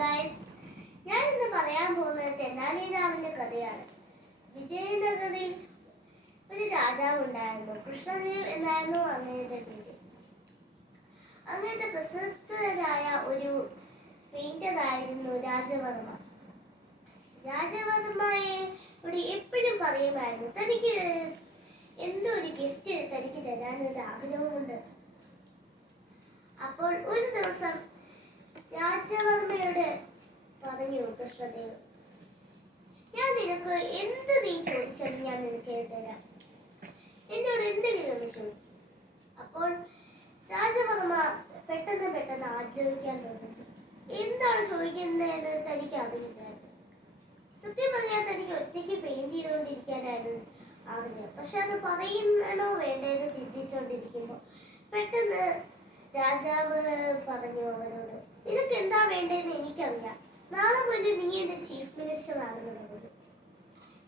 Guys, ഞാൻ ഇന്ന് പറയാൻ പോകുന്നത് തെനാലി രാമന്റെ കഥയാണ്. വിജയനഗറിൽ ഒരു രാജാവ് ഉണ്ടായിരുന്നു. കൃഷ്ണദേവ് എന്നായിരുന്നു അങ്ങയുടെ പേര്. അങ്ങയുടെ പ്രശസ്തരായ ഒരു പെയിന്ററായിരുന്നു രാജവർമ്മ. രാജവർമ്മയോട് എപ്പോഴും പറയുമായിരുന്നു, തനിക്ക് എന്തോ ഒരു ഗിഫ്റ്റ് തനിക്ക് തരാനൊരു ആഗ്രഹമുണ്ട്. അപ്പോൾ ഒരു ദിവസം രാജവർമ്മയോട് പറഞ്ഞു കൃഷ്ണദേവ്, ഞാൻ നിനക്ക് എന്ത് നീ ചോദിച്ചാലും ഞാൻ നിനക്ക് തരാം, എന്നോട് എന്തെങ്കിലും ഒന്ന് ചോദിക്കും. അപ്പോൾ രാജവർമ്മ പെട്ടെന്ന് ആഗ്രഹിക്കാൻ തുടങ്ങി. എന്താണ് ചോദിക്കുന്നതെന്ന് തനിക്ക് അറിയില്ലായിരുന്നു. സത്യം പറഞ്ഞാൽ തനിക്ക് ഒറ്റയ്ക്ക് പെയിന്റ് ചെയ്തുകൊണ്ടിരിക്കാനായിരുന്നു ആഗ്രഹം. പക്ഷെ അത് പറയുന്നോ വേണ്ടതെന്ന് ചിന്തിച്ചുകൊണ്ടിരിക്കുമ്പോൾ പെട്ടെന്ന് രാജാവ് പറഞ്ഞു അവനോട്, നിനക്ക് എന്താ വേണ്ടതെന്ന് എനിക്കറിയാം, നാളെ മുതൽ നീ എന്റെ ചീഫ് മിനിസ്റ്റർ ആണെന്ന് പറഞ്ഞു.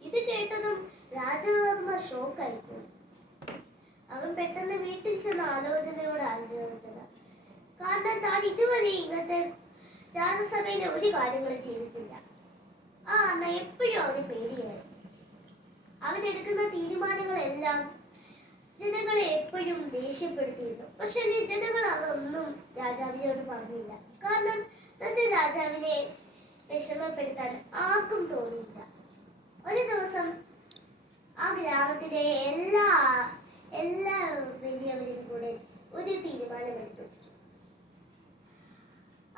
ഇത് കേട്ടതും രാജവർമ്മ ഷോക്കായിപ്പോയി. അവൻ പെട്ടെന്ന് വീട്ടിൽ ചെന്ന് ആലോചിച്ചത്. കാരണം താൻ ഇതുവരെ ഇന്നത്തെ രാജ്യസഭയിലെ ഒരു കാര്യങ്ങളും ചെയ്തിട്ടില്ല. അന്ന് എപ്പോഴും അവന് പേടിയായി. അവനെടുക്കുന്ന തീരുമാനങ്ങളെല്ലാം ജനങ്ങളെ എപ്പോഴും ദേഷ്യപ്പെടുത്തിയിരുന്നു. പക്ഷെ ജനങ്ങൾ അതൊന്നും രാജാവിനോട് പറഞ്ഞില്ല. കാരണം തന്റെ രാജാവിനെ വിഷമപ്പെടുത്താൻ ആർക്കും തോന്നിയില്ല. ഒരു ദിവസം ആ ഗ്രാമത്തിലെ എല്ലാ വലിയവരും കൂടെ ഒരു തീരുമാനമെടുത്തു.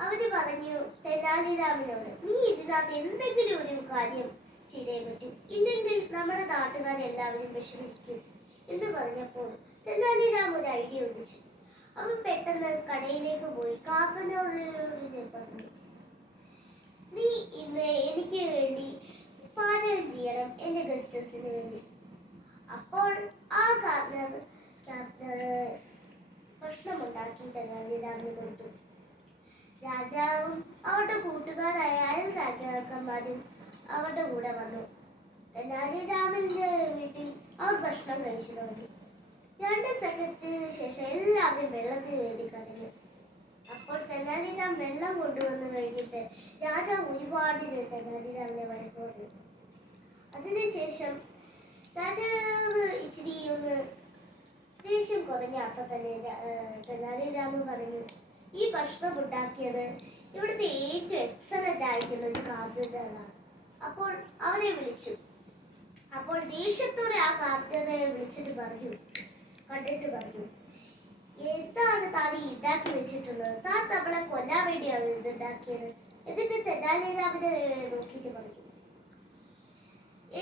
അവര് പറഞ്ഞു തെനാലിരാമനോട്, നീ ഇതിനകത്ത് എന്തെങ്കിലും ഒരു കാര്യം ചെയ്തേ പറ്റും, ഇല്ലെങ്കിൽ നമ്മുടെ നാട്ടുകാരെല്ലാവരും വിഷമിക്കും എന്ന് പറഞ്ഞപ്പോൾ തെനാലിരാമൻ ഒരു ഐഡിയ ഉദിച്ചു. അവൻ പെട്ടെന്ന് കടയിലേക്ക് പോയി കാർപ്പനോട് പറഞ്ഞു, നീ ഇന്ന് എനിക്ക് വേണ്ടി പാചകം ചെയ്യണം, എന്റെ ഗസ്റ്റസിന് വേണ്ടി. അപ്പോൾ ആ കാർപ്പനർ ഭക്ഷണമുണ്ടാക്കി തെനാലിരാമന് കൊടുത്തു. രാജാവും അവരുടെ കൂട്ടുകാരായ അയൽ രാജാക്കന്മാരും അവരുടെ കൂടെ വന്നു. തെനാലിരാമന്റെ വീട്ടിൽ അവർ ഭക്ഷണം കഴിച്ചു തുടങ്ങി. 2 സെക്കൻഡിന് ശേഷം എല്ലാവരും വെള്ളത്തിന് വേണ്ടി കരഞ്ഞു. അപ്പോൾ തെനാലിരാം വെള്ളം കൊണ്ടുവന്ന് കഴിഞ്ഞിട്ട് രാജാവ് ഒരുപാട് തെനാലിരാമനെ വഴക്ക് പറഞ്ഞു. അതിനുശേഷം രാജാവ് ഇച്ചിരി ഒന്ന് ദേഷ്യം കുറഞ്ഞ അപ്പം തന്നെ തെനാലിരാമൻ പറഞ്ഞു, ഈ ഭക്ഷണം ഉണ്ടാക്കിയത് ഇവിടുത്തെ ഏറ്റവും എക്സലന്റ് ആയിട്ടുള്ള ഒരു കാർപ്പൻ്ററാണ്. അപ്പോൾ അവനെ വിളിച്ചു. അപ്പോൾ ദേഷ്യത്തോടെ ആ കാർപ്പൻ്ററെ വിളിച്ചിട്ട് കണ്ടിട്ട് പറഞ്ഞു, എന്താണ് താൻ ഉണ്ടാക്കി വെച്ചിട്ടുള്ളത്? താൻ നമ്മളെ കൊല്ലാൻ വേണ്ടിയാണ് ഇത് ഉണ്ടാക്കിയത്. എന്നിട്ട് തെനാലിരാമനെ നോക്കിയിട്ട് പറഞ്ഞു,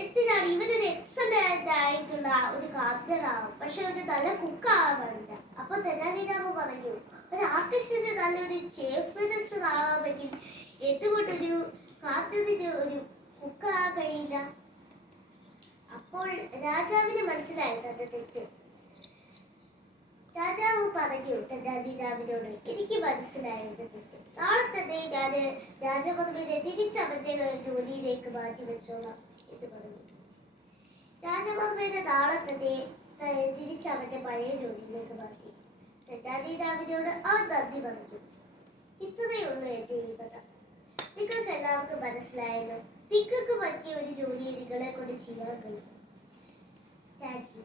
എന്തിനാണ് ഇവനൊരു എക്സലന്റ് ആയിട്ടുള്ള ഒരു കാർപ്പൻ്ററാവും, പക്ഷെ ഒരു നല്ല കുക്കാവാൻ പാടില്ല. അപ്പൊ തെനാലിരാമൻ പറഞ്ഞു, ഒരു ആർട്ടിസ്റ്റിന് നല്ലൊരു ചീഫ് മിനിസ്റ്റർ ആവാമെങ്കിൽ എന്തുകൊണ്ടൊരു കാർപ്പൻ്ററിന് ഒരു കുക്കാവാൻ കഴിയില്ല? അപ്പോൾ രാജാവിന് മനസ്സിലായി തന്റെ തെറ്റ്. രാജാവ് പറഞ്ഞു തെനാലിരാമനോട്, എനിക്ക് മനസ്സിലായി എന്റെ തെറ്റ്, നാളെ തന്നെ ഞാൻ രാജവർമ്മയെ തിരിച്ചവന്റെ ജോലിയിലേക്ക് മാറ്റി വെച്ചോളാം എന്ന് പറഞ്ഞു. രാജവർമ്മയെ നാളെ തന്നെ തിരിച്ചവന്റെ പഴയ ജോലിയിലേക്ക് മാറ്റി. തെനാലിരാമനോട് അവൻ നന്ദി പറഞ്ഞു. ഇത്രയേ ഉള്ളൂ എന്റെ ഈ കഥ. നിങ്ങൾക്ക് എല്ലാവർക്കും മനസ്സിലായല്ലോ. നിങ്ങൾക്ക് പറ്റിയ ഒരു ജോലി നിങ്ങളെ കൊണ്ട് ചെയ്യാൻ കഴിയും. Thank you.